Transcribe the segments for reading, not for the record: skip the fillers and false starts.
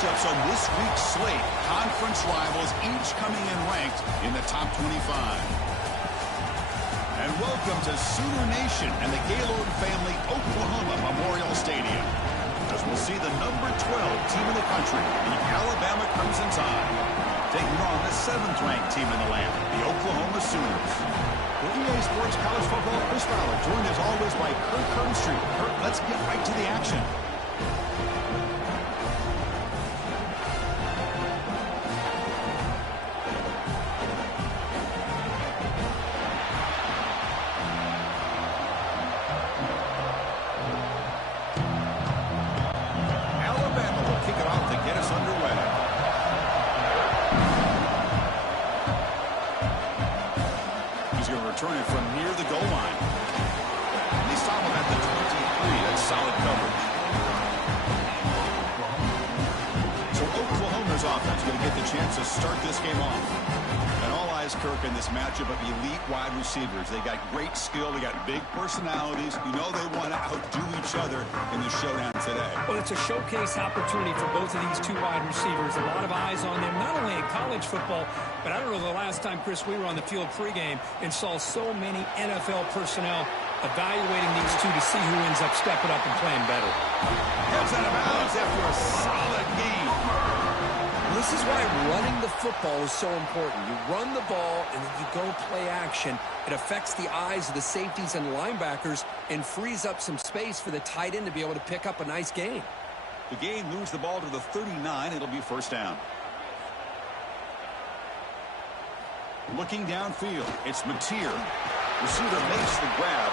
matchups on this week's slate. Conference rivals each coming in ranked in the top 25. And welcome to Sooner Nation and the Gaylord family Oklahoma Memorial Stadium, as we'll see the number 12 team in the country, the Alabama Crimson Tide, taking on the 7th-ranked team in the land, the Oklahoma Sooners. For EA Sports College Football, Chris Fowler, joined as always by Kurt Kernstreet. Kurt, let's get right to the action. Return it from near the goal line. And they stop him at the 23. That's solid coverage. So Oklahoma's offense going to get the chance to start this game off. And all eyes, Kirk, in this matchup of elite wide receivers. They got great skill. They got big personalities. You know they want to outdo each other in the showdown today. Well, it's a showcase opportunity for both of these two wide receivers. A lot of eyes on them, not only in college football, but I don't know the last time, Chris, we were on the field pregame and saw so many NFL personnel evaluating these two to see who ends up stepping up and playing better. Gets out of bounds after a solid game. This is why running the football is so important. You run the ball and then you go play action. It affects the eyes of the safeties and linebackers and frees up some space for the tight end to be able to pick up a nice gain. The game moves the ball to the 39. It'll be first down. Looking downfield, it's Mateer. Receiver makes the grab.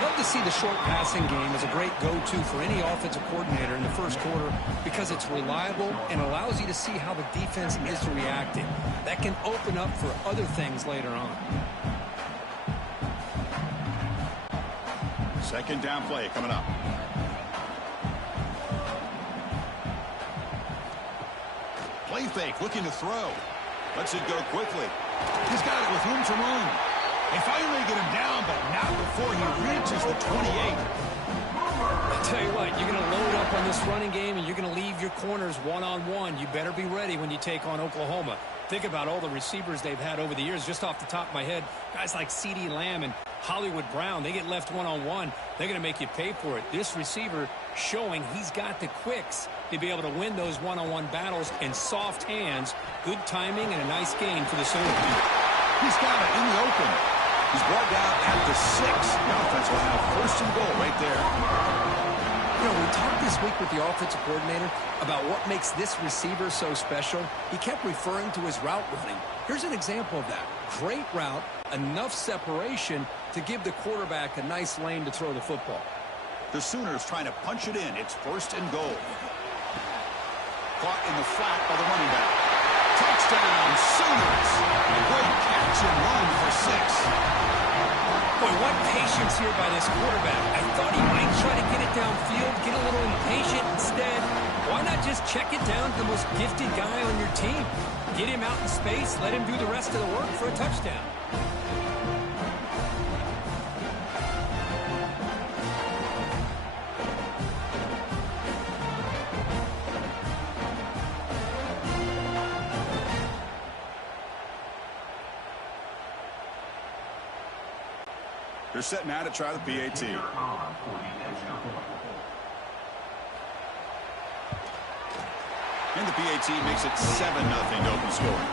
Love to see the short passing game as a great go-to for any offensive coordinator in the first quarter because it's reliable and allows you to see how the defense is reacting. That can open up for other things later on. Second down play coming up. Play fake, looking to throw. Lets it go quickly. He's got it with room to roam. They finally get him down, but not before he reaches the 28. I'll tell you what, you're going to load up on this running game, and you're going to leave your corners one-on-one. You better be ready when you take on Oklahoma. Think about all the receivers they've had over the years. Just off the top of my head, guys like C.D. Lamb and Hollywood Brown, they get left one-on-one. They're going to make you pay for it. This receiver showing he's got the quicks to be able to win those one-on-one battles in soft hands. Good timing and a nice gain for the Sooners. He's got it in the open. He's brought down at the 6. The offense will have first and goal right there. You know, we talked this week with the offensive coordinator about what makes this receiver so special. He kept referring to his route running. Here's an example of that. Great route, enough separation to give the quarterback a nice lane to throw the football. The Sooners trying to punch it in. It's first and goal. Caught in the flat by the running back. Touchdown, Sooners. Great catch and run for 6. Boy, what patience here by this quarterback. I thought he might try to get it downfield, get a little impatient. Instead, why not just check it down to the most gifted guy on your team? Get him out in space, let him do the rest of the work for a touchdown. They're set now to try the PAT. And the PAT makes it 7-0 to open scoring.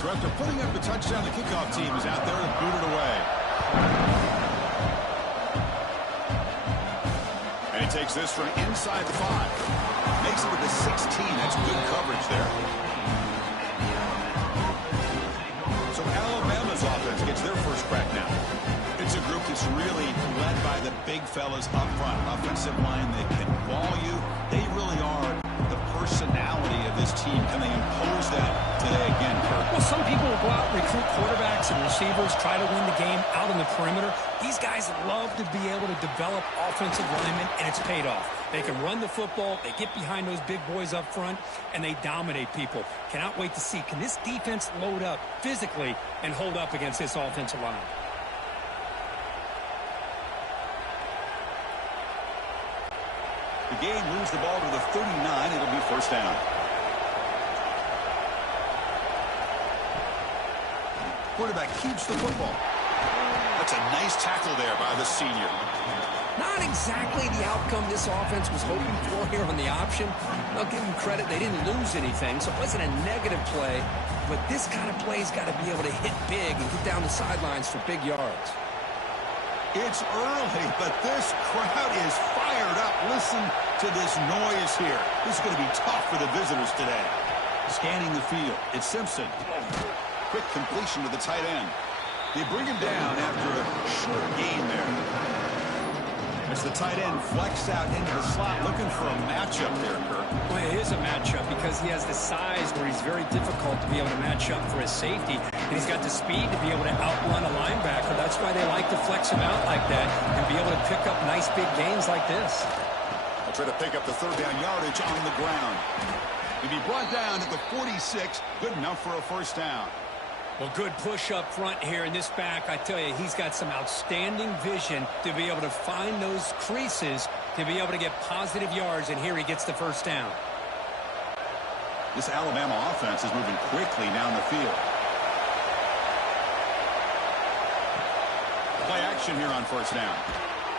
So after putting up the touchdown, the kickoff team is out there to boot it away. And he takes this from inside the 5. Makes it with the 16. That's good coverage there. So Alabama's offense gets their first crack now. It's a group that's really led by the big fellas up front. Offensive line that can ball you. They really are the personality of this team. Can they impose that today again, Kirk? Well, some people will go out and recruit quarterbacks and receivers, try to win the game out on the perimeter. These guys love to be able to develop offensive linemen, and it's paid off. They can run the football, they get behind those big boys up front, and they dominate people. Cannot wait to see, can this defense load up physically and hold up against this offensive line? gain, moves the ball to the 39. It'll be first down. Quarterback keeps the football. That's a nice tackle there by the senior. Not exactly the outcome this offense was hoping for here on the option. I'll give them credit. They didn't lose anything, so it wasn't a negative play. But this kind of play's got to be able to hit big and get down the sidelines for big yards. It's early, but this crowd is fired up. Listen to this noise here. This is going to be tough for the visitors today. Scanning the field, it's Simpson. Quick completion to the tight end. They bring him down after a short gain there. As the tight end flexed out into the slot, looking for a matchup there, Kirk. Well, it is a matchup because he has the size where he's very difficult to be able to match up for his safety. And he's got the speed to be able to outrun a linebacker. That's why they like to flex him out like that and be able to pick up nice big gains like this. They'll try to pick up the third down yardage on the ground. He'll be brought down at the 46. Good enough for a first down. Well, good push up front here in this back. I tell you, he's got some outstanding vision to be able to find those creases to be able to get positive yards, and here he gets the first down. This Alabama offense is moving quickly down the field. Play action here on first down.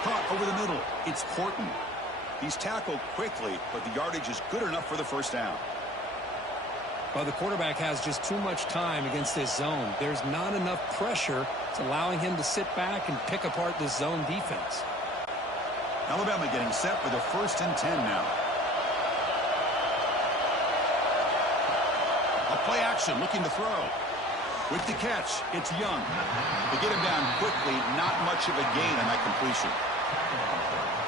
Caught over the middle. It's Horton. He's tackled quickly, but the yardage is good enough for the first down. Well, the quarterback has just too much time against this zone. There's not enough pressure. It's allowing him to sit back and pick apart this zone defense. Alabama getting set for the 1st and 10 now. A play action looking to throw. With the catch, it's Young. They get him down quickly. Not much of a gain on that completion.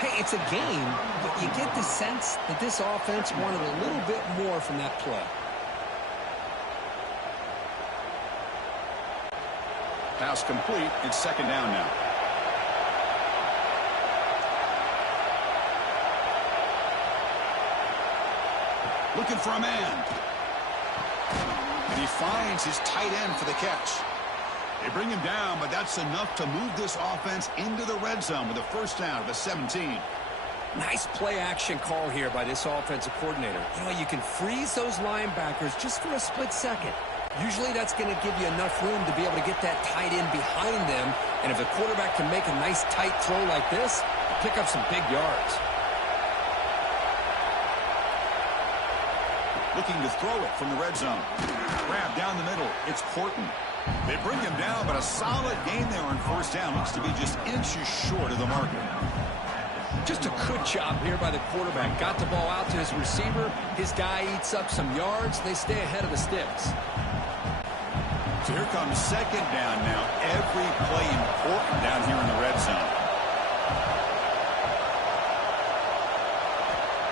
Hey, it's a game, but you get the sense that this offense wanted a little bit more from that play. Pass complete. It's second down now. Looking for a man. And he finds his tight end for the catch. They bring him down, but that's enough to move this offense into the red zone with a first down of the 17. Nice play action call here by this offensive coordinator. You know, you can freeze those linebackers just for a split second. Usually that's going to give you enough room to be able to get that tight end behind them. And if the quarterback can make a nice tight throw like this, pick up some big yards. Looking to throw it from the red zone. Grab down the middle. It's Horton. They bring him down, but a solid gain there on first down. Looks to be just inches short of the marker. Just a good job here by the quarterback. Got the ball out to his receiver. His guy eats up some yards. They stay ahead of the sticks. So here comes second down now. Every play important down here in the red zone.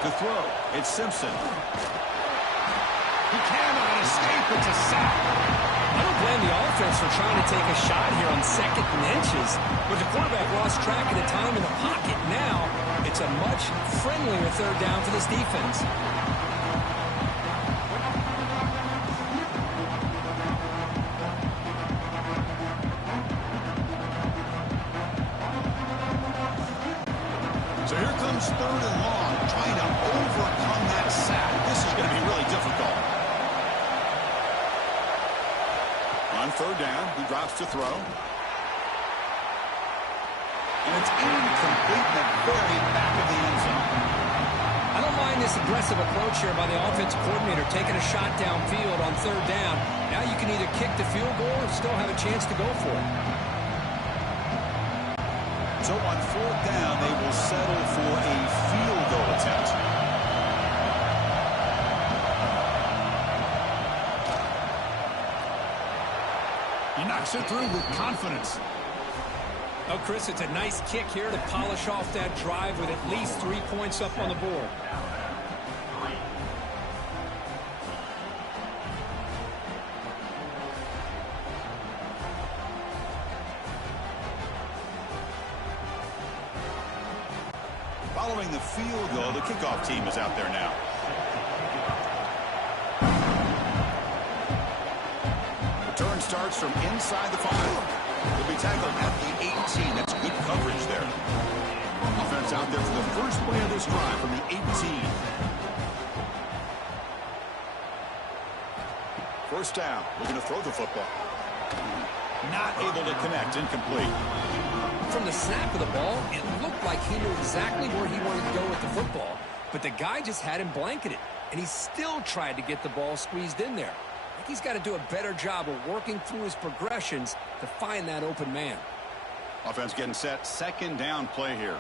To throw, it's Simpson. He cannot escape. It's a sack. I don't blame the offense for trying to take a shot here on 2nd and inches, but the quarterback lost track of the time in the pocket. Now, it's a much friendlier third down for this defense. So here comes 3rd and long, trying to overcome that sack. This is going to be really difficult. On 3rd down, he drops to throw. And it's incomplete in the very back of the end zone. I don't mind this aggressive approach here by the offensive coordinator, taking a shot downfield on 3rd down. Now you can either kick the field goal or still have a chance to go for it. So on 4th down, they will settle for a field goal attempt. He knocks it through with confidence. Oh, Chris, it's a nice kick here to polish off that drive with at least 3 points up on the board. Following the field goal, the kickoff team is out there now. Return starts from inside the 5. He'll be tackled at the 18. That's good coverage there. offense out there for the first play of this drive from the 18. First down, looking to throw the football. Not able to connect, incomplete. From the snap of the ball, it looked like he knew exactly where he wanted to go with the football, but the guy just had him blanketed, and he still tried to get the ball squeezed in there. I think he's got to do a better job of working through his progressions to find that open man. Offense getting set, second down play here.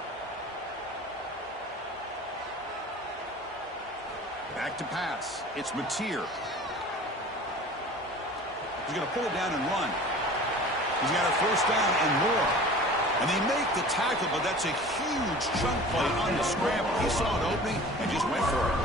Back to pass. It's Mateer. He's going to pull it down and run. He's got a first down and more. And they make the tackle, but that's a huge chunk play on the scramble. He saw an opening and just went for it.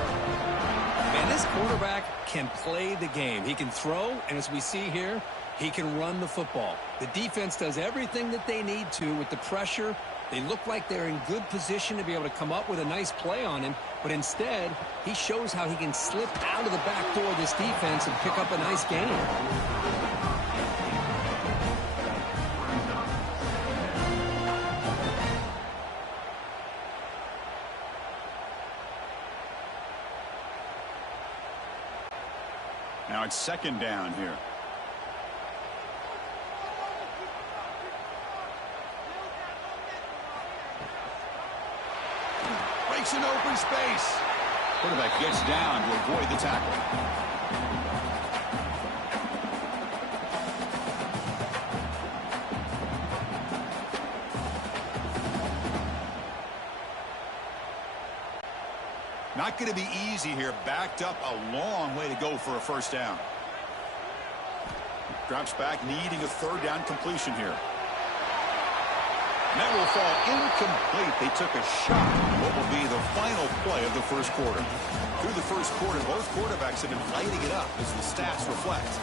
And this quarterback can play the game. He can throw, and as we see here, he can run the football. The defense does everything that they need to with the pressure. They look like they're in good position to be able to come up with a nice play on him, but instead, he shows how he can slip out of the back door of this defense and pick up a nice gain. Now it's second down here. Breaks an open space. Quarterback gets down to avoid the tackle. Not going to be easy here. Backed up a long way to go for a first down. Drops back, needing a third down completion here. And that will fall incomplete. They took a shot on what will be the final play of the first quarter. Through the first quarter, both quarterbacks have been lighting it up as the stats reflect.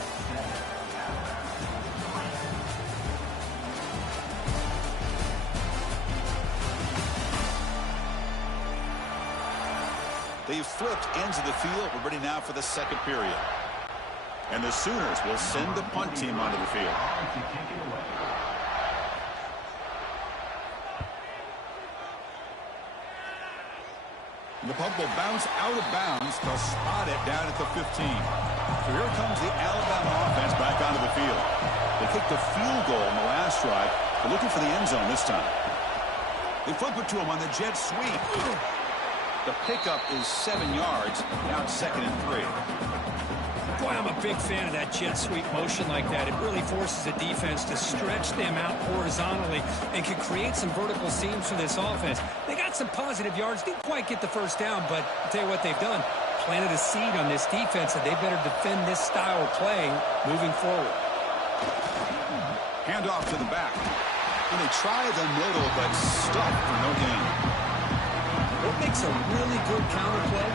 They've flipped ends of the field. We're ready now for the second period. And the Sooners will send the punt team onto the field. And the punt will bounce out of bounds. They'll spot it down at the 15. So here comes the Alabama offense back onto the field. They kicked a field goal in the last drive. They're looking for the end zone this time. They flip it to him on the jet sweep. The pickup is 7 yards. Now it's 2nd and 3. Boy, I'm a big fan of that jet sweep motion like that. It really forces the defense to stretch them out horizontally and can create some vertical seams for this offense. They got some positive yards. Didn't quite get the first down, but I'll tell you what they've done. Planted a seed on this defense, and they better defend this style of play moving forward. Hand off to the back. And they try the middle, but stuck for no gain. What makes a really good counter play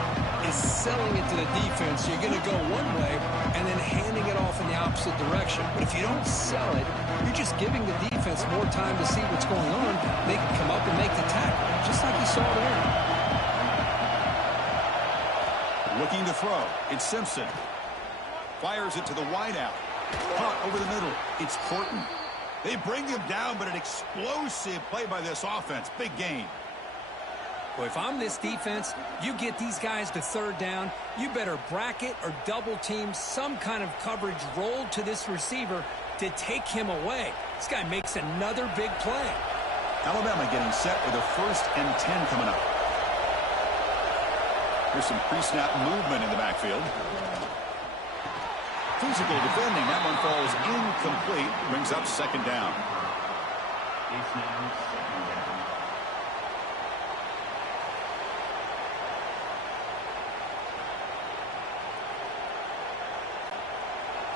is selling it to the defense. You're going to go one way and then handing it off in the opposite direction. But if you don't sell it, you're just giving the defense more time to see what's going on. They can come up and make the tackle, just like you saw there. Looking to throw. It's Simpson. Fires it to the wideout. Caught over the middle. It's Horton. They bring him down, but an explosive play by this offense. Big gain. Well, if I'm this defense, you get these guys to third down, you better bracket or double team some kind of coverage roll to this receiver to take him away. This guy makes another big play. Alabama getting set with a 1st and 10 coming up. Here's some pre-snap movement in the backfield. Physical defending. That one falls incomplete. Brings up 2nd down.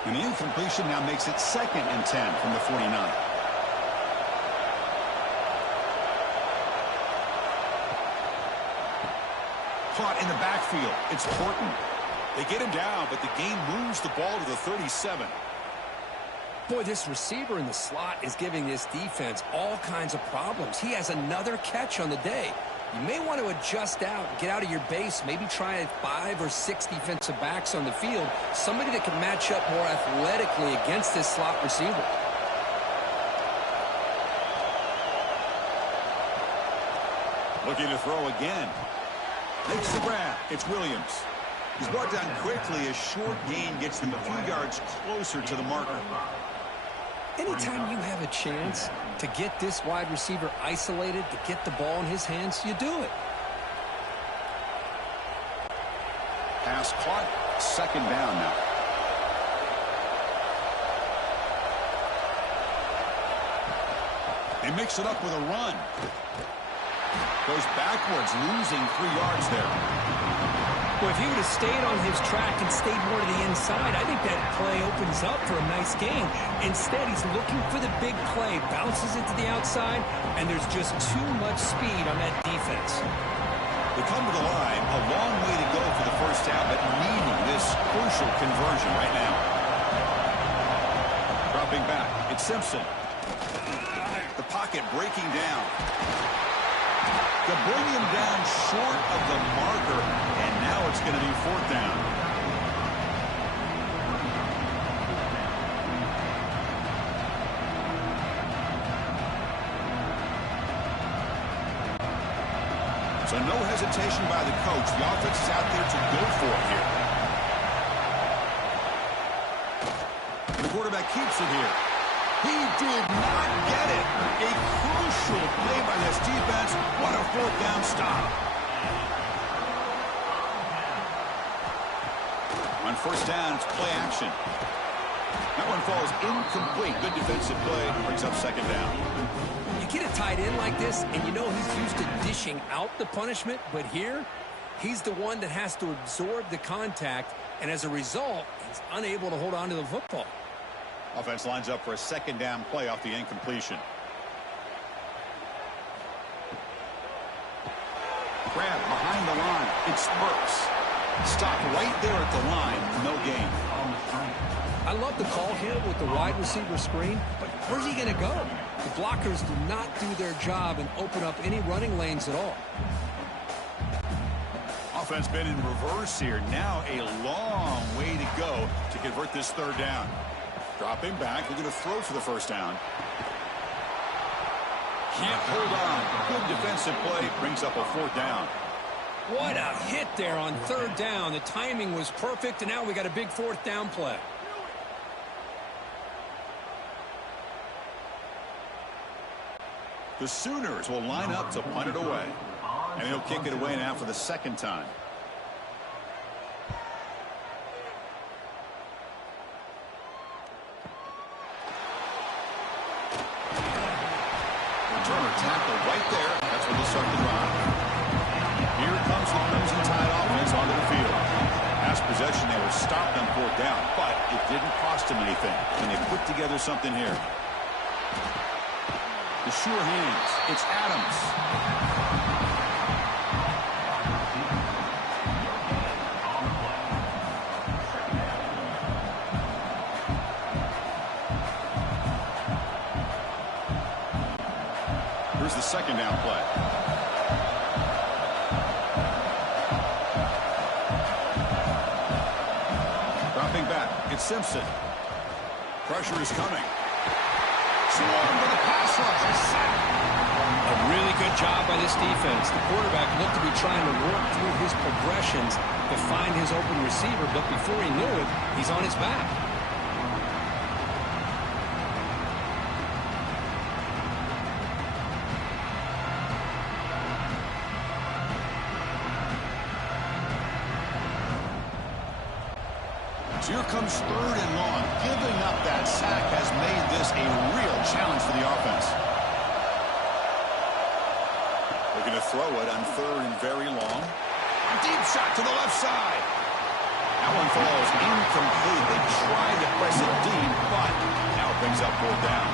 And the incompletion now makes it 2nd and 10 from the 49. Caught in the backfield. It's Horton. They get him down, but the game moves the ball to the 37. Boy, this receiver in the slot is giving this defense all kinds of problems. He has another catch on the day. You may want to adjust out, get out of your base, maybe try 5 or 6 defensive backs on the field, somebody that can match up more athletically against this slot receiver. Looking to throw again. Makes the grab. It's Williams. He's brought down quickly. A short gain gets them a few yards closer to the marker. Anytime you have a chance to get this wide receiver isolated, to get the ball in his hands, you do it. Pass caught. Second down now. They mix it up with a run. Goes backwards, losing 3 yards there. Well, if he would have stayed on his track and stayed more to the inside, I think that play opens up for a nice gain. Instead, he's looking for the big play, bounces it to the outside, and there's just too much speed on that defense. They come to the line, a long way to go for the first down, but needing this crucial conversion right now. Dropping back, it's Simpson. The pocket breaking down. To bring him down short of the marker, and now it's going to be fourth down. So no hesitation by the coach. The offense is out there to go for it here. And the quarterback keeps it here. He did not get it. A crucial play by this defense. What a fourth down stop. On first down, it's play action. That one falls incomplete. Good defensive play. Brings up second down. You get a tight end like this, and you know he's used to dishing out the punishment, but here, he's the one that has to absorb the contact, and as a result, he's unable to hold on to the football. Offense lines up for a second down play off the incompletion. Grab behind the line. It's Burks. Stop right there at the line. No gain. I love the call here with the wide receiver screen, but where's he going to go? The blockers do not do their job and open up any running lanes at all. Offense been in reverse here. Now a long way to go to convert this third down. Dropping back. They're going to throw for the first down. Can't hold on. Good defensive play. Brings up a fourth down. What a hit there on third down. The timing was perfect, and now we got a big fourth down play. The Sooners will line up to punt it away. And he'll kick it away now for the second time. Returner tackle right there. That's where they start the drive. Here comes the Crimson Tide offense onto the field. Last possession, they were stopped on fourth down, but it didn't cost them anything. And they put together something here. The sure hands. It's Adams. Here's the second down play. Dropping back. It's Simpson. Pressure is coming. Swarm with a pass rush. A sack. A really good job by this defense. The quarterback looked to be trying to work through his progressions to find his open receiver, but before he knew it, he's on his back. So here comes third and long. Giving up that sack has made this a real challenge for the offense. They're going to throw it on third and very long. A deep shot to the left side. That one falls incomplete. They tried to press it deep, but now it brings up fourth down.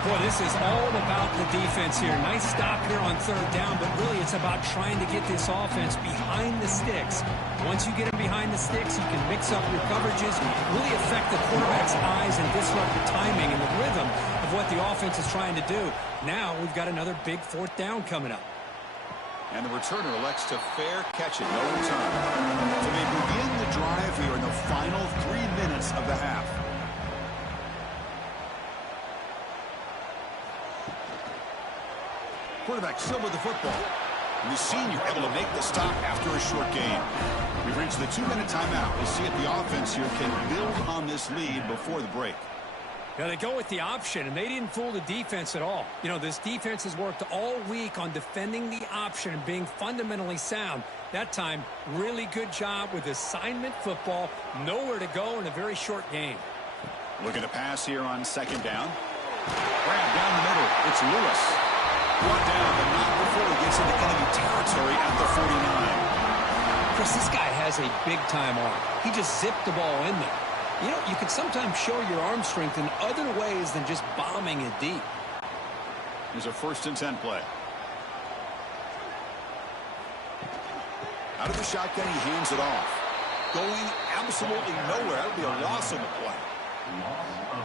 Boy, this is all about the defense here. Nice stop here on third down, but really it's about trying to get this offense behind the sticks. Once you get them behind the sticks, you can mix up your coverages, really affect the quarterback's eyes and disrupt the timing and the rhythm of what the offense is trying to do. Now we've got another big fourth down coming up. And the returner elects to fair catch it, no return. So they begin the drive here in the final 3 minutes of the half. Quarterback still with the football. And the senior able to make the stop after a short gain. We've reached the 2-minute timeout. We'll see if the offense here can build on this lead before the break. Yeah, they go with the option, and they didn't fool the defense at all. You know, this defense has worked all week on defending the option and being fundamentally sound. That time, really good job with assignment football. Nowhere to go in a very short game. Look at the pass here on second down. Grab down the middle. It's Lewis. Brought down, but not before he gets into enemy territory at the 49. Chris, this guy has a big-time arm. He just zipped the ball in there. You know, you can sometimes show your arm strength in other ways than just bombing it deep. Here's a 1st and 10 play. Out of the shotgun, he hands it off. Going absolutely nowhere. That'll be a loss on the play.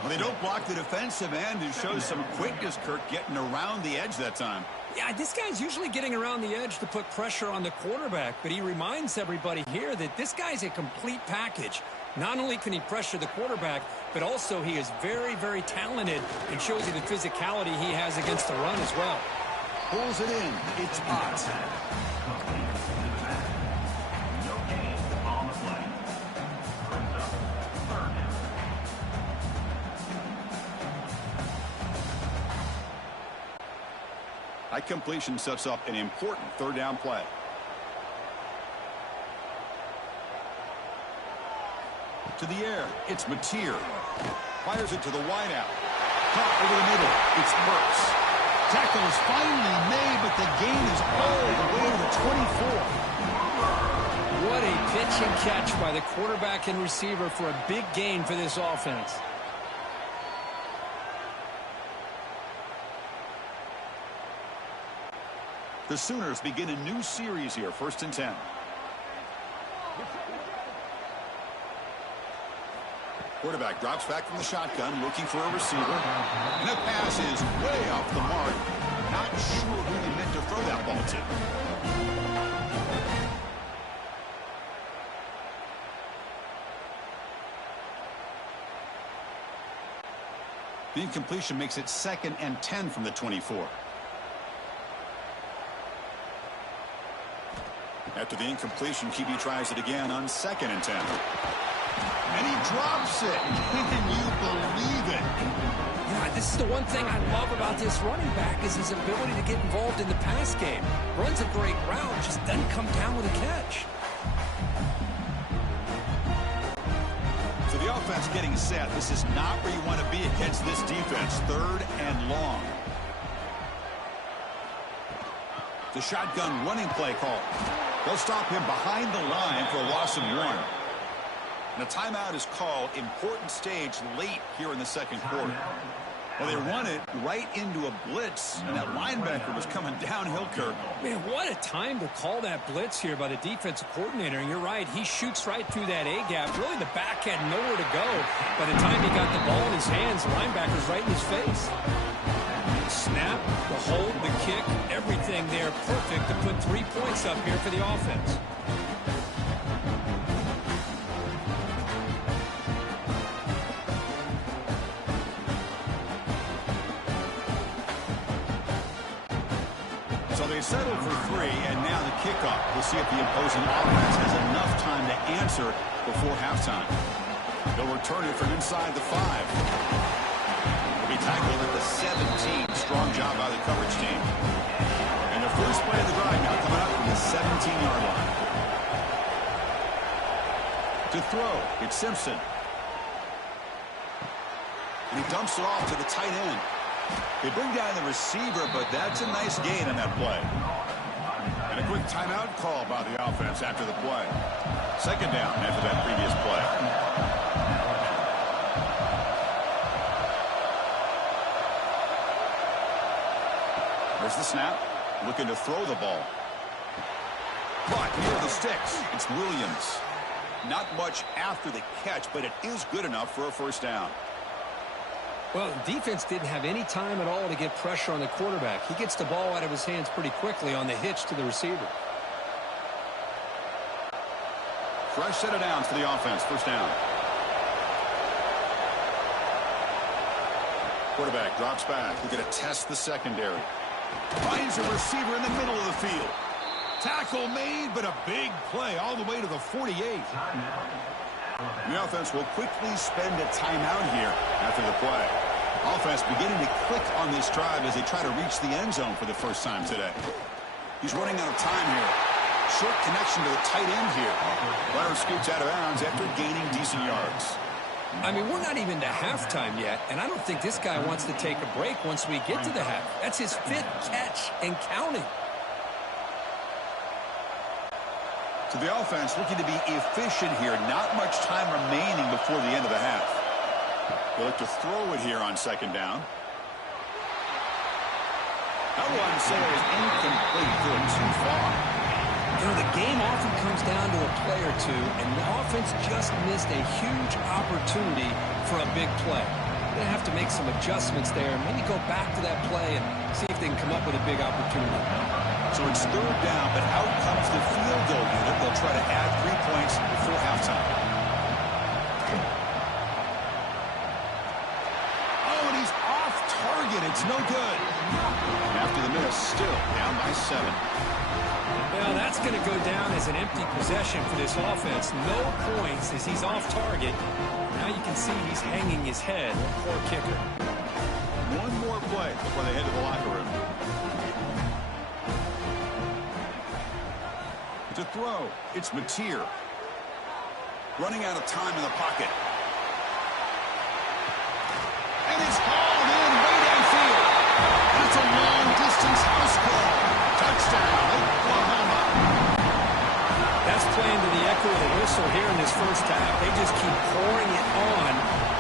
Well, they don't block the defensive end. It shows some quickness, Kirk, getting around the edge that time. Yeah, this guy's usually getting around the edge to put pressure on the quarterback, but he reminds everybody here that this guy's a complete package. Not only can he pressure the quarterback, but also he is very, very talented and shows you the physicality he has against the run as well. Pulls it in. It's Ott. That completion sets up an important 3rd down play. To the air, it's Mateer. Fires it to the wideout. Caught over the middle, it's Burks. Tackle is finally made, but the gain is all the way to the 24. What a pitch and catch by the quarterback and receiver for a big gain for this offense. The Sooners begin a new series here, 1st and 10. Quarterback drops back from the shotgun, looking for a receiver. And the pass is way off the mark. Not sure who he meant to throw that ball to. The incompletion makes it 2nd and 10 from the 24. After the incompletion, QB tries it again on 2nd and 10. And he drops it. Can you believe it? Yeah, this is the one thing I love about this running back is his ability to get involved in the pass game. Runs a great route, just doesn't come down with a catch. So the offense getting set. This is not where you want to be against this defense. 3rd and long. The shotgun running play call. They'll stop him behind the line for a loss of 1. And a timeout is called. Important stage late here in the 2nd quarter. Well, they run it right into a blitz, and that linebacker was coming downhill, Kirk. Man, what a time to call that blitz here by the defensive coordinator. And you're right, he shoots right through that A-gap. Really, the back had nowhere to go. By the time he got the ball in his hands, the linebacker's right in his face. Snap, the hold, the kick, everything there perfect to put 3 points up here for the offense. So they settled for 3, and now the kickoff. We'll see if the opposing offense has enough time to answer before halftime. They'll return it from inside the 5. Be tackled at the 17. Strong job by the coverage team. And the first play of the drive now coming up from the 17-yard line. To throw, it's Simpson. And he dumps it off to the tight end. They bring down the receiver, but that's a nice gain on that play. And a quick timeout call by the offense after the play. 2nd down after that previous play. There's the snap, looking to throw the ball. Caught near the sticks. It's Williams. Not much after the catch, but it is good enough for a 1st down. Well, the defense didn't have any time at all to get pressure on the quarterback. He gets the ball out of his hands pretty quickly on the hitch to the receiver. Fresh set of downs for the offense. 1st down. Quarterback drops back. We're going to test the secondary. Finds a receiver in the middle of the field. Tackle made, but a big play all the way to the 48. The offense will quickly spend a timeout here after the play. Offense beginning to click on this drive as they try to reach the end zone for the first time today. He's running out of time here. Short connection to the tight end here. Runner scoots out of bounds after gaining decent yards. I mean, we're not even to halftime yet, and I don't think this guy wants to take a break once we get to the half. That's his 5th catch and counting. So the offense looking to be efficient here. Not much time remaining before the end of the half. They'll look to throw it here on second down. That one say it was incomplete, going too far. You know, the game often comes down to a play or two, and the offense just missed a huge opportunity for a big play. They're going to have to make some adjustments there, and maybe go back to that play and see if they can come up with a big opportunity. So it's third down, but out comes the field goal unit. They'll try to add 3 points before halftime. Oh, and he's off target. It's no good. And after the miss, still down by 7. Well, that's going to go down as an empty possession for this offense. No points as he's off target. Now you can see he's hanging his head. Poor kicker. One more play before they head to the locker room. To throw, it's Mateer. Running out of time in the pocket. And it's hauled in way downfield. That's a long-distance house call. Touchdown, Oklahoma. That's playing to the echo of the whistle here in this first half. They just keep pouring it on.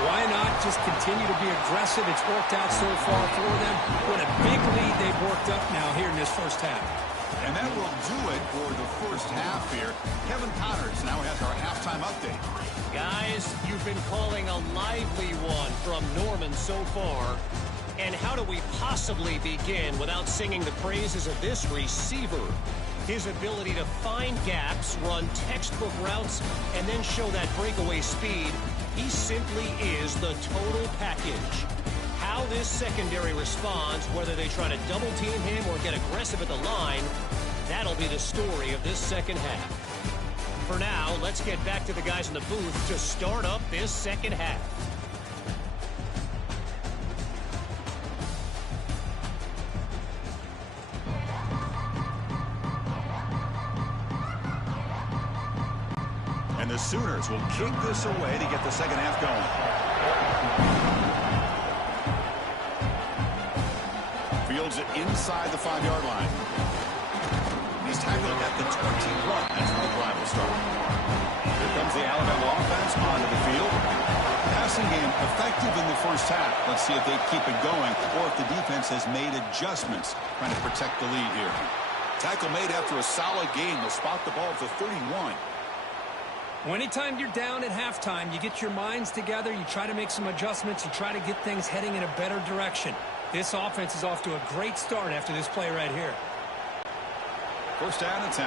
Why not just continue to be aggressive? It's worked out so far for them. What a big lead they've worked up now here in this first half. And that will do it for the first half here. Kevin Connors now has our halftime update. Guys, you've been calling a lively one from Norman so far. And how do we possibly begin without singing the praises of this receiver? His ability to find gaps, run textbook routes, and then show that breakaway speed. He simply is the total package. How this secondary responds, whether they try to double team him or get aggressive at the line, that'll be the story of this second half. For now, let's get back to the guys in the booth to start up this second half. And the Sooners will kick this away to get the second half going. Fields it inside the 5-yard line. He's tackled at the 21. That's where the drive will start. Here comes the Alabama offense onto the field. Passing game effective in the first half. Let's see if they keep it going or if the defense has made adjustments trying to protect the lead here. Tackle made after a solid gain. They'll spot the ball at the 31. Well, anytime you're down at halftime, you get your minds together, you try to make some adjustments, you try to get things heading in a better direction. This offense is off to a great start after this play right here. First down and 10.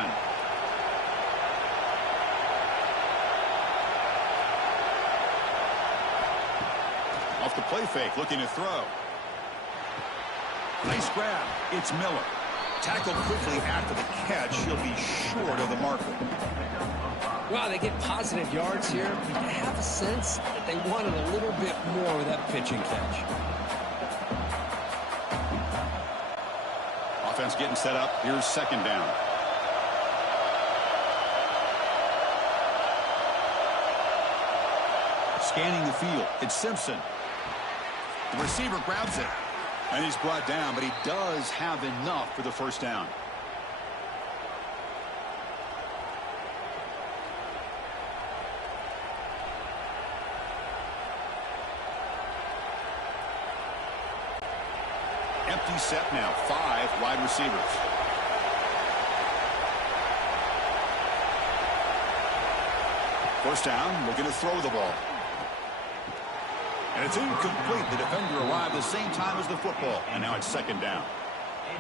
Off the play fake, looking to throw. Nice grab. It's Miller. Tackled quickly after the catch. He'll be short of the marker. Wow, they get positive yards here. You have a sense that they wanted a little bit more with that pitch and catch. Offense getting set up. Here's second down. Scanning the field. It's Simpson. The receiver grabs it. And he's brought down, but he does have enough for the first down. Empty set now. 5 wide receivers. First down, looking to throw the ball. And it's incomplete. The defender arrived the same time as the football. And now it's second down.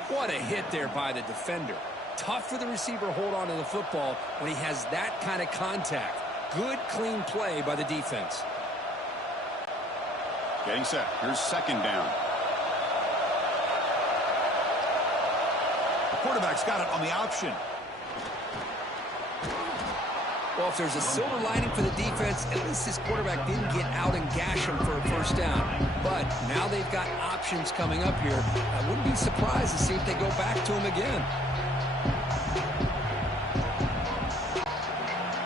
What a hit there by the defender. Tough for the receiver to hold on to the football when he has that kind of contact. Good, clean play by the defense. Getting set. Here's second down. The quarterback's got it on the option. Well, if there's a silver lining for the defense, at least this quarterback didn't get out and gash him for a first down. But now they've got options coming up here. I wouldn't be surprised to see if they go back to him again.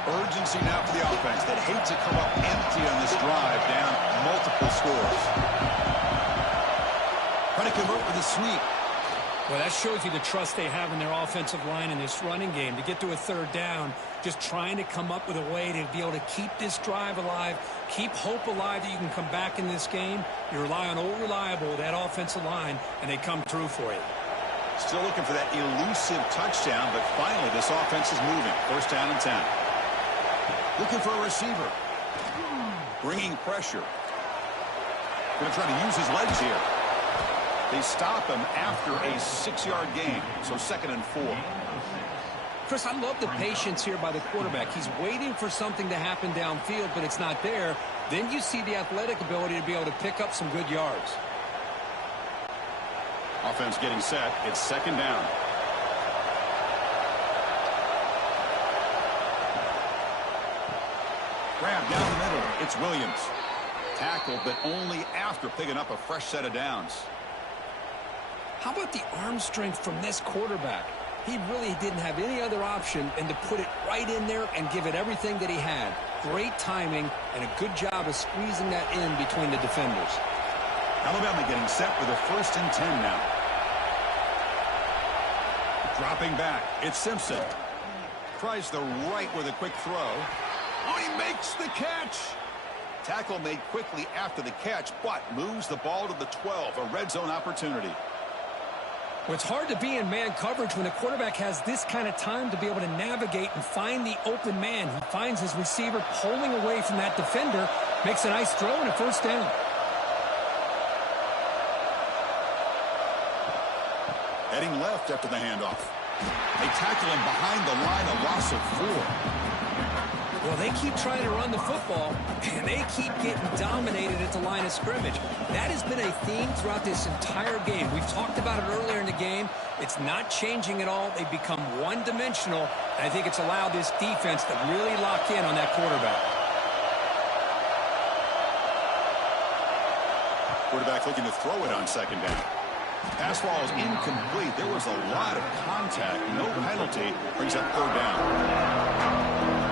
Urgency now for the offense that hate to come up empty on this drive, down multiple scores. Trying to convert with a sweep. Well, that shows you the trust they have in their offensive line in this running game. To get to a third down, just trying to come up with a way to be able to keep this drive alive, keep hope alive that you can come back in this game. You rely on old reliable, that offensive line, and they come through for you. Still looking for that elusive touchdown, but finally this offense is moving. First down and 10. Looking for a receiver. Bringing pressure. Going to try to use his legs here. They stop him after a 6-yard gain, so 2nd and 4. Chris, I love the patience here by the quarterback. He's waiting for something to happen downfield, but it's not there. Then you see the athletic ability to be able to pick up some good yards. Offense getting set. It's 2nd down. Grab down the middle. It's Williams. Tackle, but only after picking up a fresh set of downs. How about the arm strength from this quarterback? He really didn't have any other option than to put it right in there and give it everything that he had. Great timing and a good job of squeezing that in between the defenders. Alabama getting set for the 1st and 10 now. Dropping back. It's Simpson. Tries the right with a quick throw. Oh, he makes the catch. Tackle made quickly after the catch, but moves the ball to the 12. A red zone opportunity. Well, it's hard to be in man coverage when the quarterback has this kind of time to be able to navigate and find the open man. He finds his receiver pulling away from that defender, makes a nice throw and a first down. Heading left after the handoff. They tackle him behind the line, a loss of 4. Well, they keep trying to run the football, and they keep getting dominated at the line of scrimmage. That has been a theme throughout this entire game. We've talked about it earlier in the game. It's not changing at all. They've become one-dimensional, and I think it's allowed this defense to really lock in on that quarterback. Quarterback looking to throw it on 2nd down. Pass ball is incomplete. There was a lot of contact. No penalty. Brings up 3rd down.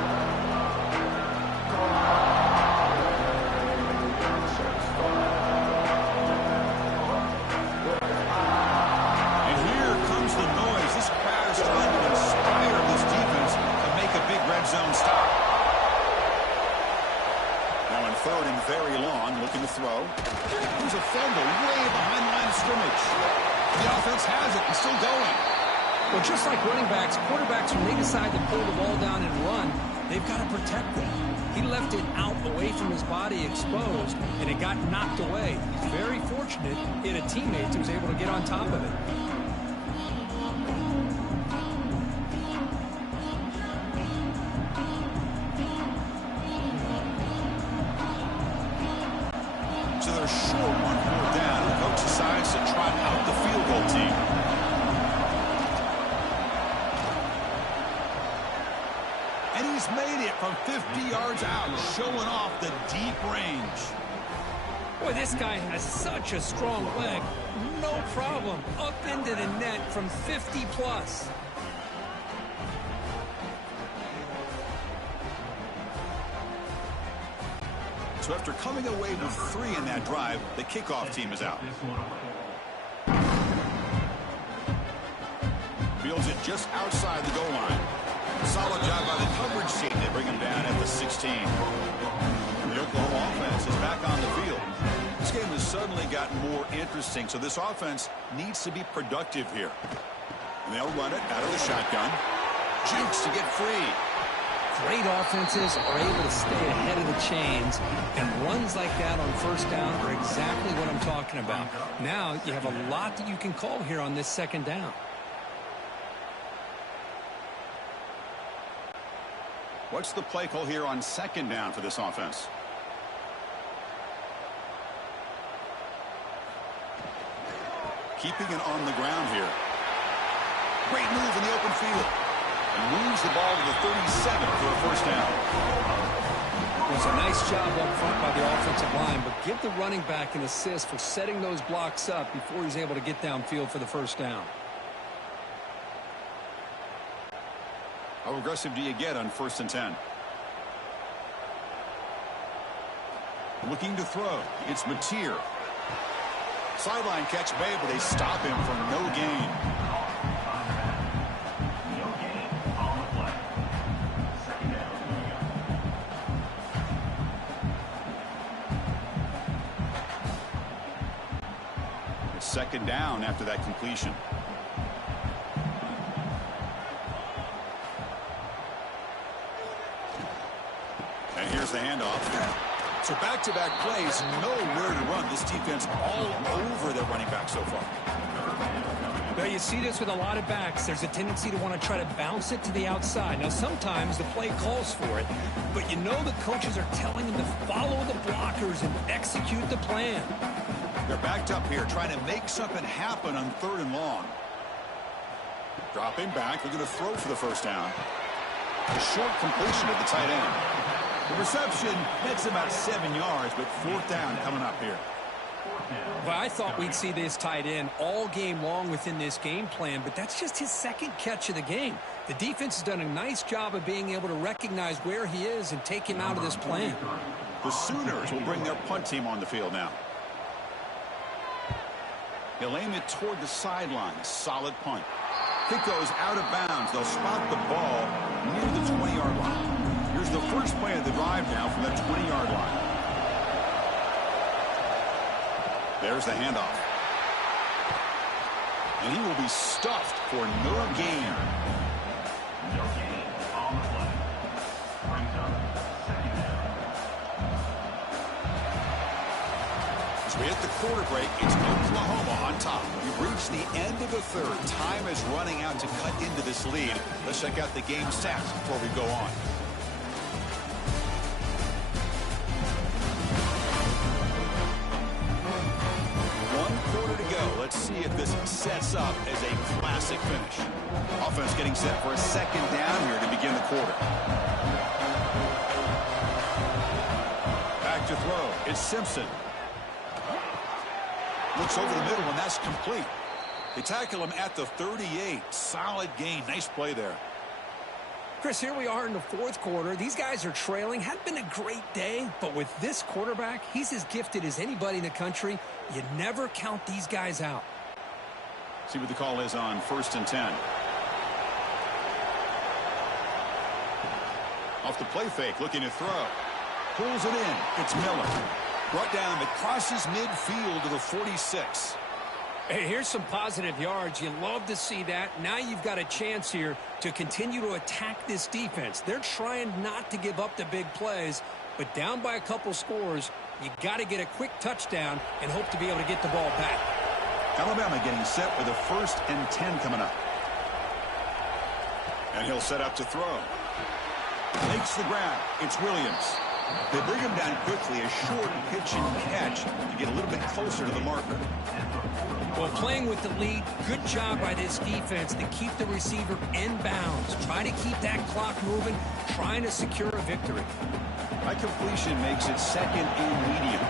Zone stop. Now in 3rd and very long, looking to throw. There's a fumble way behind the line of scrimmage. The offense has it and still going. Well, just like running backs, quarterbacks, when they decide to pull the ball down and run, they've got to protect it. He left it out away from his body exposed, and it got knocked away. He's very fortunate he had a teammate who was able to get on top of it. From 50 yards out, showing off the deep range. Boy, this guy has such a strong leg. No problem. Up into the net from 50 plus. So after coming away with 3 in that drive, the kickoff team is out. Fields it just outside the goal line. Solid job by the coverage team. They bring him down at the 16. The Oklahoma offense is back on the field. This game has suddenly gotten more interesting, so this offense needs to be productive here. And they'll run it out of the shotgun. Jukes to get free. Great offenses are able to stay ahead of the chains, and runs like that on 1st down are exactly what I'm talking about. Now you have a lot that you can call here on this 2nd down. What's the play call here on 2nd down for this offense? Keeping it on the ground here. Great move in the open field. and moves the ball to the 37 for a first down. It was a nice job up front by the offensive line, but give the running back an assist for setting those blocks up before he's able to get downfield for the first down. How aggressive do you get on 1st and 10? Looking to throw. It's Mateer. Sideline catch made, but they stop him for no gain. It's 2nd down after that completion. And here's the handoff. So back-to-back plays, nowhere to run. This defense all over their running back so far. Well, you see this with a lot of backs. There's a tendency to want to try to bounce it to the outside. Now, sometimes the play calls for it, but you know the coaches are telling them to follow the blockers and execute the plan. They're backed up here, trying to make something happen on 3rd and long. Dropping back, they're going to throw for the first down. A short completion at the tight end. The reception, that's about 7 yards, but 4th down coming up here. Well, I thought we'd see this tight end all game long within this game plan, but that's just his 2nd catch of the game. The defense has done a nice job of being able to recognize where he is and take him out of this plan. The Sooners will bring their punt team on the field now. He'll aim it toward the sideline. Solid punt. Kick goes out of bounds. They'll spot the ball near the 20-yard line. Here's the first play of the drive now from that 20-yard line. There's the handoff. And he will be stuffed for no gain. No gain on the play. Brings up 2nd down. As we hit the quarter break, it's Oklahoma on top. We've reached the end of the 3rd. Time is running out to cut into this lead. Let's check out the game stats before we go on. Let's see if this sets up as a classic finish. Offense getting set for a 2nd down here to begin the quarter. Back to throw. It's Simpson. Looks over the middle, and that's complete. They tackle him at the 38. Solid gain. Nice play there. Chris, here we are in the 4th quarter. These guys are trailing. Hadn't been a great day, but with this quarterback, he's as gifted as anybody in the country. You never count these guys out. See what the call is on 1st and 10. Off the play fake, looking to throw. Pulls it in. It's Miller. Brought down, it crosses midfield to the 46. Hey, here's some positive yards. You love to see that. Now you've got a chance here to continue to attack this defense. They're trying not to give up the big plays, but down by a couple scores, you got to get a quick touchdown and hope to be able to get the ball back. Alabama getting set with a 1st and 10 coming up. And he'll set up to throw. Makes the grab. It's Williams. They bring him down quickly, a short pitch and catch to get a little bit closer to the marker. Well, playing with the lead, good job by this defense to keep the receiver in bounds. Try to keep that clock moving, trying to secure a victory. High completion makes it 2nd and medium.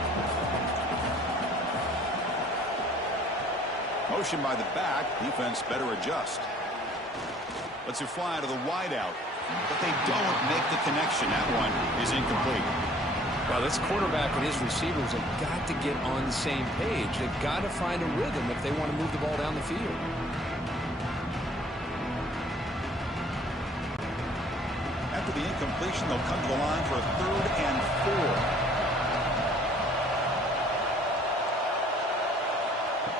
Motion by the back. Defense better adjust. Lets it fly to the wideout. But they don't make the connection. That one is incomplete. Well, this quarterback and his receivers have got to get on the same page. They've got to find a rhythm if they want to move the ball down the field. After the incompletion, they'll come to the line for a 3rd and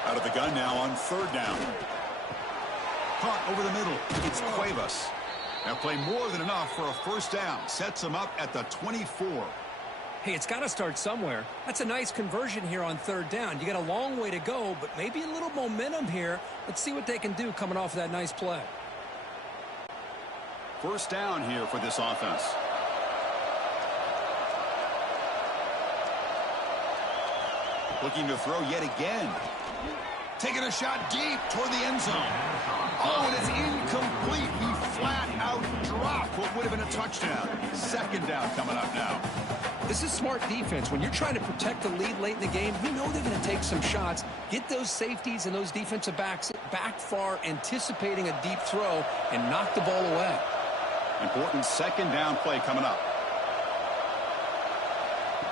4. Out of the gun now on 3rd down. Caught over the middle. It's Cuevas. Now play more than enough for a first down. Sets them up at the 24. Hey, it's got to start somewhere. That's a nice conversion here on 3rd down. You got a long way to go, but maybe a little momentum here. Let's see what they can do coming off of that nice play. First down here for this offense. Looking to throw yet again. Taking a shot deep toward the end zone. Oh, and it's incomplete. He flat-out drop. What would have been a touchdown. Second down coming up now. This is smart defense. When you're trying to protect the lead late in the game, you know they're going to take some shots. Get those safeties and those defensive backs back far, anticipating a deep throw, and knock the ball away. Important second down play coming up.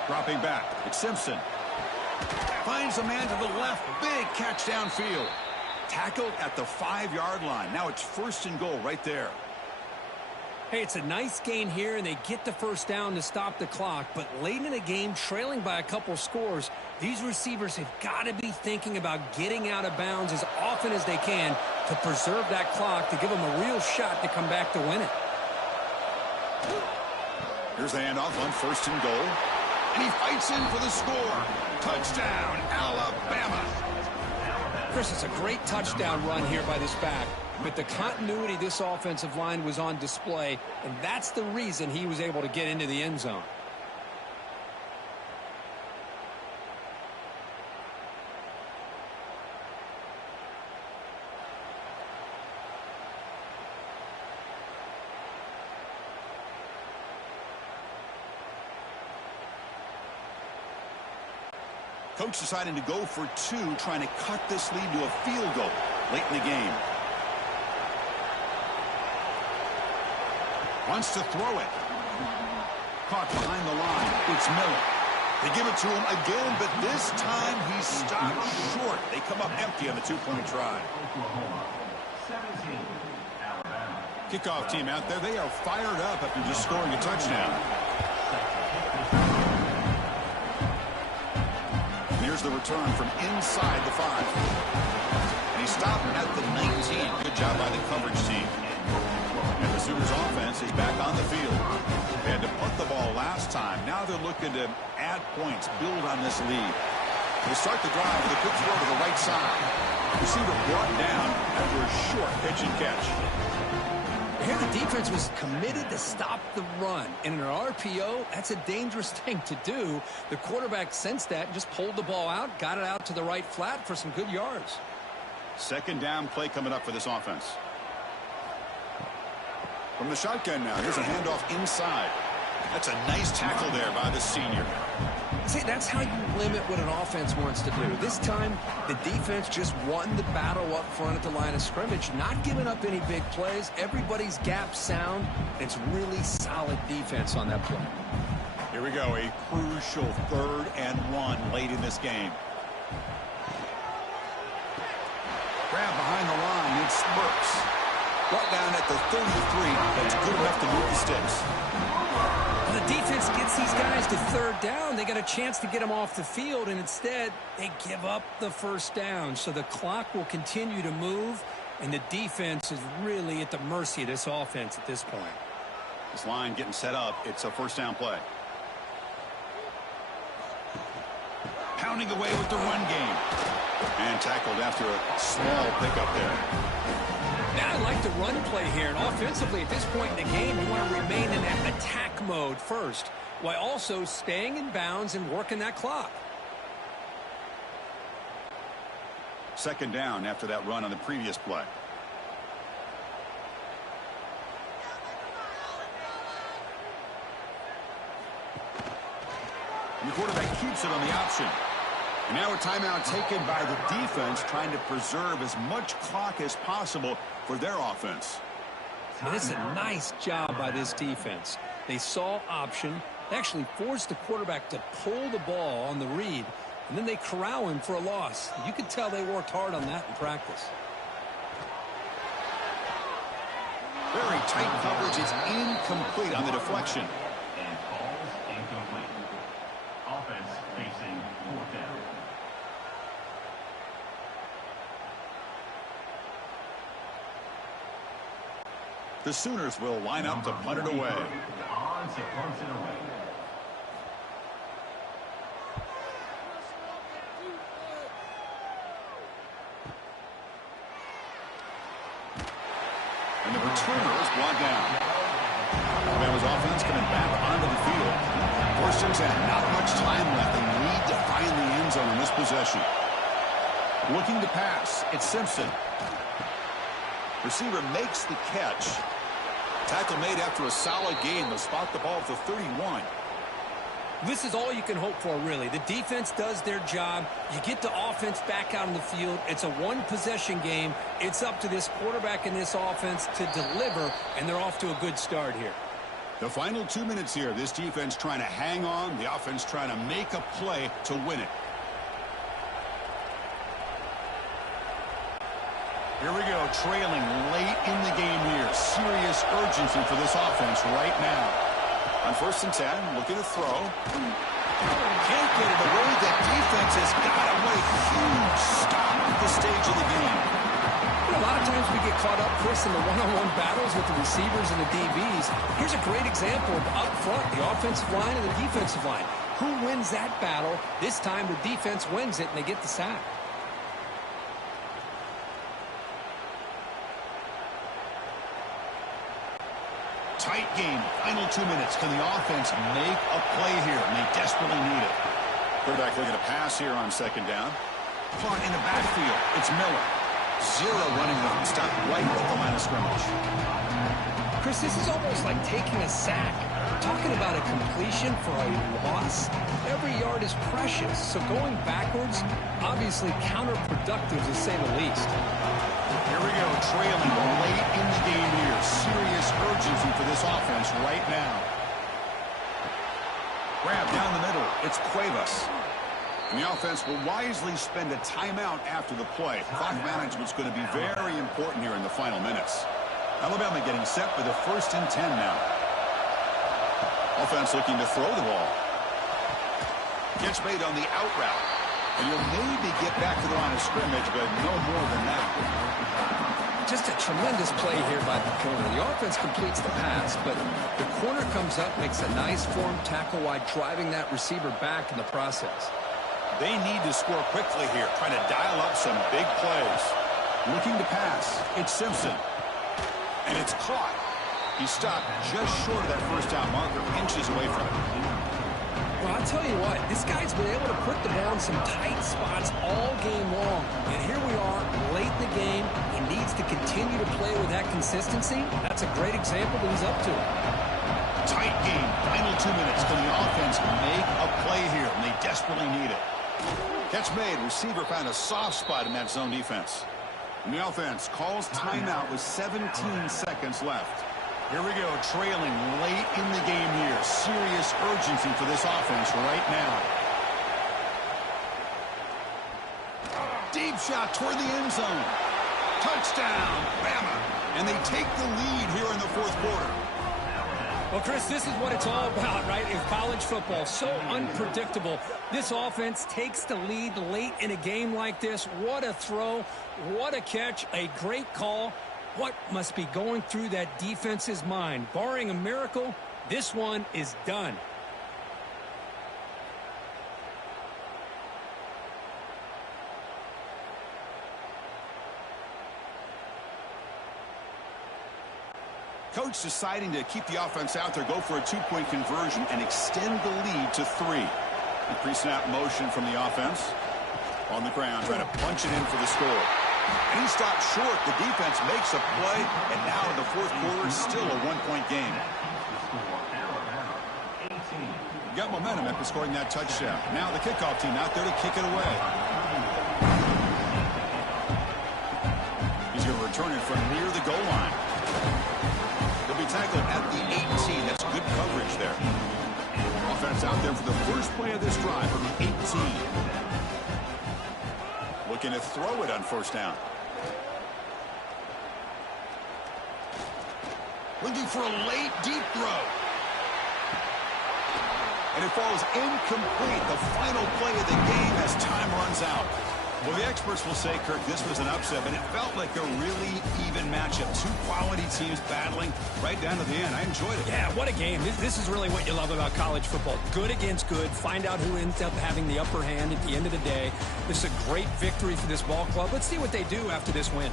Dropping back. It's Simpson. Finds a man to the left. Big catch downfield. Tackled at the 5-yard line. Now it's 1st and goal right there. Hey, it's a nice gain here, and they get the first down to stop the clock. But late in the game, trailing by a couple scores, these receivers have got to be thinking about getting out of bounds as often as they can to preserve that clock, to give them a real shot to come back to win it. Here's the handoff on 1st and goal. And he fights in for the score. Touchdown, Alabama. Chris, it's a great touchdown run here by this back. But the continuity of this offensive line was on display, and that's the reason he was able to get into the end zone. Coach deciding to go for 2, trying to cut this lead to a field goal late in the game. Wants to throw it. Caught behind the line. It's Miller. They give it to him again, but this time he's stopped short. They come up empty on the 2-point try. Kickoff team out there. They are fired up after just scoring a touchdown. Here's the return from inside the 5. And he stopped at the 19. Good job by the coverage team. And the Sooners offense is back on the field. They had to punt the ball last time. Now they're looking to add points, build on this lead. They start the drive with a quick throw to the right side. Receiver brought down after a short pitch and catch. Here the defense was committed to stop the run. And in an RPO, that's a dangerous thing to do. The quarterback sensed that and just pulled the ball out, got it out to the right flat for some good yards. Second down play coming up for this offense. From the shotgun now, here's a handoff inside. That's a nice tackle there by the senior. See, that's how you limit what an offense wants to do. This time, the defense just won the battle up front at the line of scrimmage, not giving up any big plays. Everybody's gap sound. It's really solid defense on that play. Here we go, a crucial 3rd and 1 late in this game. Grab behind the line, it spurts. Right down at the 33, that's good enough to move the sticks. When the defense gets these guys to 3rd down, they got a chance to get them off the field, and instead they give up the first down. So the clock will continue to move, and the defense is really at the mercy of this offense at this point. This line getting set up. It's a 1st down play. Pounding away with the run game. And tackled after a small pickup there. Now I like the run play here, and offensively at this point in the game, you want to remain in that attack mode first, while also staying in bounds and working that clock. Second down after that run on the previous play. And the quarterback keeps it on the option. And now a timeout taken by the defense, trying to preserve as much clock as possible for their offense. And this is a nice job by this defense. They saw option. They actually forced the quarterback to pull the ball on the read, and then they corral him for a loss. You could tell they worked hard on that in practice. Very tight coverage. It's incomplete on the deflection. And balls incomplete. Offense facing 4th down. The Sooners will line up to punt it away. On to punt it away. And the returner is brought down. Alabama's offense coming back onto the field. 1st and 10. Not much time left. They need to find the end zone in this possession. Looking to pass. It's Simpson. Receiver makes the catch. Tackle made after a solid gain. They'll spot the ball at the 31. This is all you can hope for, really. The defense does their job. You get the offense back out on the field. It's a one-possession game. It's up to this quarterback and this offense to deliver, and they're off to a good start here. The final 2 minutes here. This defense trying to hang on. The offense trying to make a play to win it. Here we go, trailing late in the game here. Serious urgency for this offense right now. On 1st and 10, looking to throw. Can't get it away. That defense has got to make a huge stop at this stage of the game. A lot of times we get caught up, Chris, in the one-on-one battles with the receivers and the DBs. Here's a great example of up front, the offensive line and the defensive line. Who wins that battle? This time the defense wins it, and they get the sack. Tight game. Final 2 minutes. Can the offense make a play here? And they desperately need it. Quarterback looking to pass here on 2nd down. Punt in the backfield. It's Miller. Zero running room. Stop right at the line of scrimmage. Chris, this is almost like taking a sack. Talking about a completion for a loss. Every yard is precious. So going backwards, obviously counterproductive to say the least. Here we go, trailing late in the game here. Serious urgency for this offense right now. Grab down the middle. It's Cuevas. And the offense will wisely spend a timeout after the play. Clock management's going to be very important here in the final minutes. Alabama getting set for the 1st and 10 now. Offense looking to throw the ball. Catch made on the out route. And you'll maybe get back to the line of scrimmage, but no more than that. Just a tremendous play here by the corner. The offense completes the pass, but the corner comes up, makes a nice form tackle while driving that receiver back in the process. They need to score quickly here, trying to dial up some big plays. Looking to pass. It's Simpson. And it's caught. He stopped just short of that 1st down marker, inches away from it. Well, I'll tell you what, this guy's been able to put the ball in some tight spots all game long. And here we are, late in the game. He needs to continue to play with that consistency. That's a great example that he's up to. Tight game, final 2 minutes. Can the offense make a play here? And they desperately need it. Catch made. Receiver found a soft spot in that zone defense. And the offense calls timeout with 17 seconds left. Here we go, trailing late in the game here. Serious urgency for this offense right now. Deep shot toward the end zone. Touchdown, Bama. And they take the lead here in the 4th quarter. Well, Chris, this is what it's all about, right? In college football, so unpredictable. This offense takes the lead late in a game like this. What a throw, what a catch, a great call. What must be going through that defense's mind? Barring a miracle, this one is done. Coach deciding to keep the offense out there, go for a 2-point conversion, and extend the lead to 3. The pre-snap motion from the offense. On the ground, trying to punch it in for the score. And he stopped short. The defense makes a play, and now in the 4th quarter, still a 1-point game. Got momentum after scoring that touchdown. Now the kickoff team out there to kick it away. He's going to return it from near the goal line. He'll be tackled at the 18. That's good coverage there. Offense out there for the first play of this drive from the 18. Looking to throw it on 1st down. Looking for a late, deep throw. And it falls incomplete. The final play of the game as time runs out. Well, the experts will say, Kirk, this was an upset, but it felt like a really even matchup. 2 quality teams battling right down to the end. I enjoyed it. Yeah, what a game. This is really what you love about college football. Good against good. Find out who ends up having the upper hand at the end of the day. This is a great victory for this ball club. Let's see what they do after this win.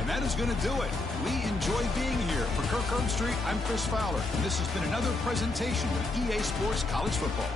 And that is going to do it. We enjoy being here. For Kirk Herbstreit, I'm Chris Fowler, and this has been another presentation of EA Sports College Football.